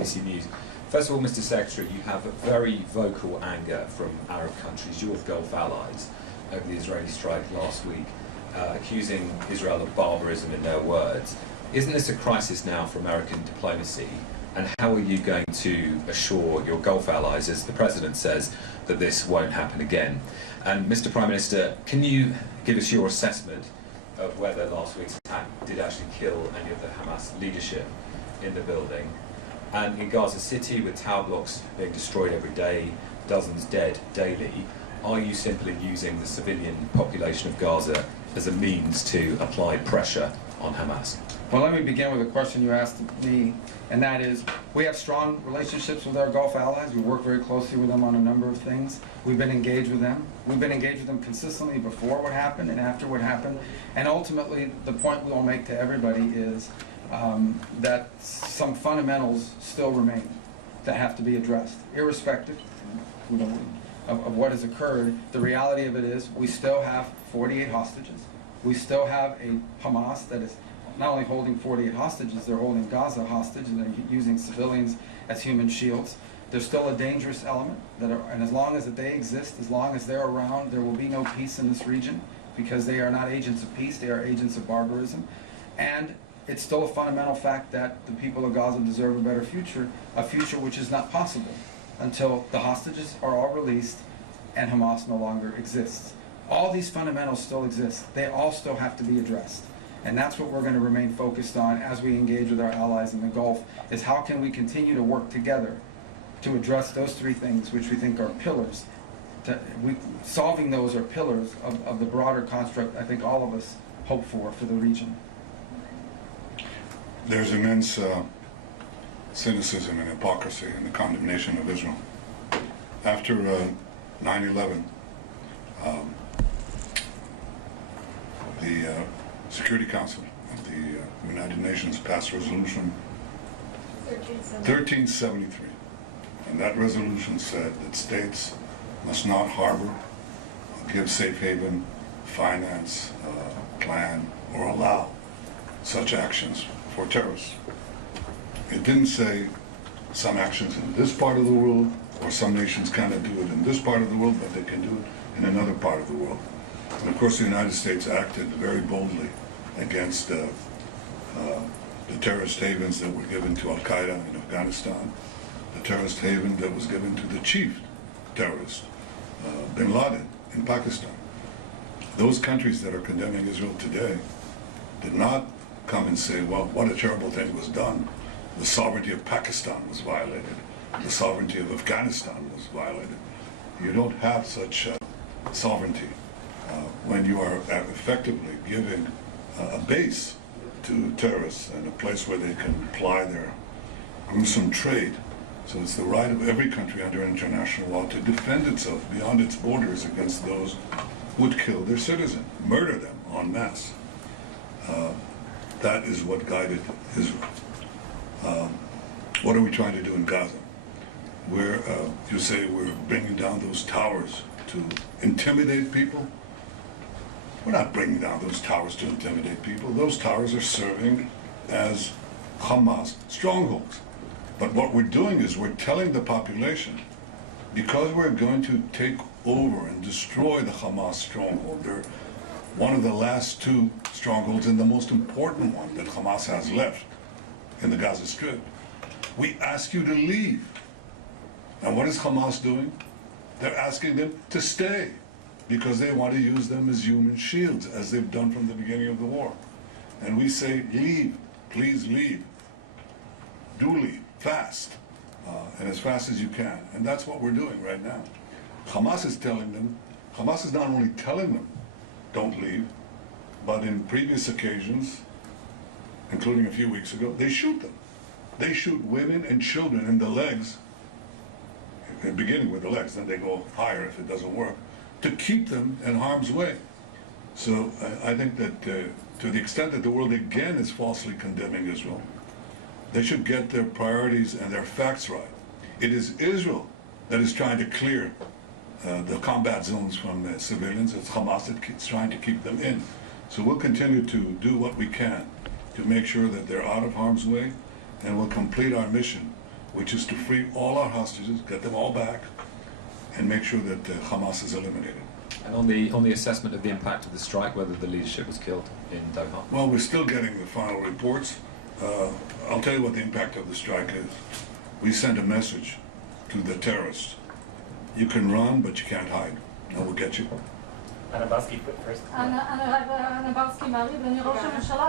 BBC News. First of all, Mr. Secretary, you have a very vocal anger from Arab countries, your Gulf allies, over the Israeli strike last week, accusing Israel of barbarism in their words. Isn't this a crisis now for American diplomacy? And how are you going to assure your Gulf allies, as the President says, that this won't happen again? And Mr. Prime Minister, can you give us your assessment of whether last week's attack did actually kill any of the Hamas leadership in the building? And in Gaza City, with tower blocks being destroyed every day, dozens dead daily, are you simply using the civilian population of Gaza as a means to apply pressure on Hamas? Well, let me begin with a question you asked me, and that is, we have strong relationships with our Gulf allies. We work very closely with them on a number of things. We've been engaged with them. We've been engaged with them consistently before what happened and after what happened. And ultimately, the point we will make to everybody is that some fundamentals still remain that have to be addressed, irrespective of what has occurred. The reality of it is we still have 48 hostages. We still have a Hamas that is not only holding 48 hostages, they're holding Gaza hostage, and they're using civilians as human shields. There's still a dangerous element, and as long as they exist, as long as they're around, there will be no peace in this region, because they are not agents of peace, they are agents of barbarism. And it's still a fundamental fact that the people of Gaza deserve a better future, a future which is not possible until the hostages are all released and Hamas no longer exists. All these fundamentals still exist. They all still have to be addressed. And that's what we're going to remain focused on as we engage with our allies in the Gulf, is how can we continue to work together to address those three things which we think are pillars. Solving those are pillars of the broader construct I think all of us hope for the region. There's immense cynicism and hypocrisy in the condemnation of Israel. After 9/11, the Security Council of the United Nations passed resolution 1373. And that resolution said that states must not harbor, give safe haven, finance, plan, or allow such actions for terrorists. It didn't say some actions in this part of the world, or some nations cannot do it in this part of the world, but they can do it in another part of the world. And of course the United States acted very boldly against the terrorist havens that were given to Al-Qaeda in Afghanistan, the terrorist haven that was given to the chief terrorist, Bin Laden, in Pakistan. Those countries that are condemning Israel today did not come and say, well, what a terrible thing was done. The sovereignty of Pakistan was violated. The sovereignty of Afghanistan was violated. You don't have such sovereignty when you are effectively giving a base to terrorists and a place where they can ply their gruesome trade. So it's the right of every country under international law to defend itself beyond its borders against those who would kill their citizens, murder them en masse. That is what guided Israel. What are we trying to do in Gaza? You say we're bringing down those towers to intimidate people? We're not bringing down those towers to intimidate people. Those towers are serving as Hamas strongholds. But what we're doing is we're telling the population, because we're going to take over and destroy the Hamas stronghold, they're one of the last two strongholds and the most important one that Hamas has left in the Gaza Strip. We ask you to leave. And what is Hamas doing? They're asking them to stay because they want to use them as human shields, as they've done from the beginning of the war. And we say, leave, please leave. Do leave, fast, and as fast as you can. And that's what we're doing right now. Hamas is telling them, Hamas is not only telling them, don't leave, but in previous occasions, including a few weeks ago, they shoot them. They shoot women and children in the legs, beginning with the legs, then they go higher if it doesn't work, to keep them in harm's way. So I think that to the extent that the world again is falsely condemning Israel, they should get their priorities and their facts right. It is Israel that is trying to clear the combat zones from civilians. It's Hamas that's trying to keep them in. So we'll continue to do what we can to make sure that they're out of harm's way, and we'll complete our mission which is to free all our hostages, get them all back, and make sure that Hamas is eliminated. And on the assessment of the impact of the strike, whether the leadership was killed in Doha? Well, we're still getting the final reports. I'll tell you what the impact of the strike is. We sent a message to the terrorists. You can run, but you can't hide. No, we'll get you. Anna Basky put first. אני ברסקי מעריב, אני ראש הממשלה.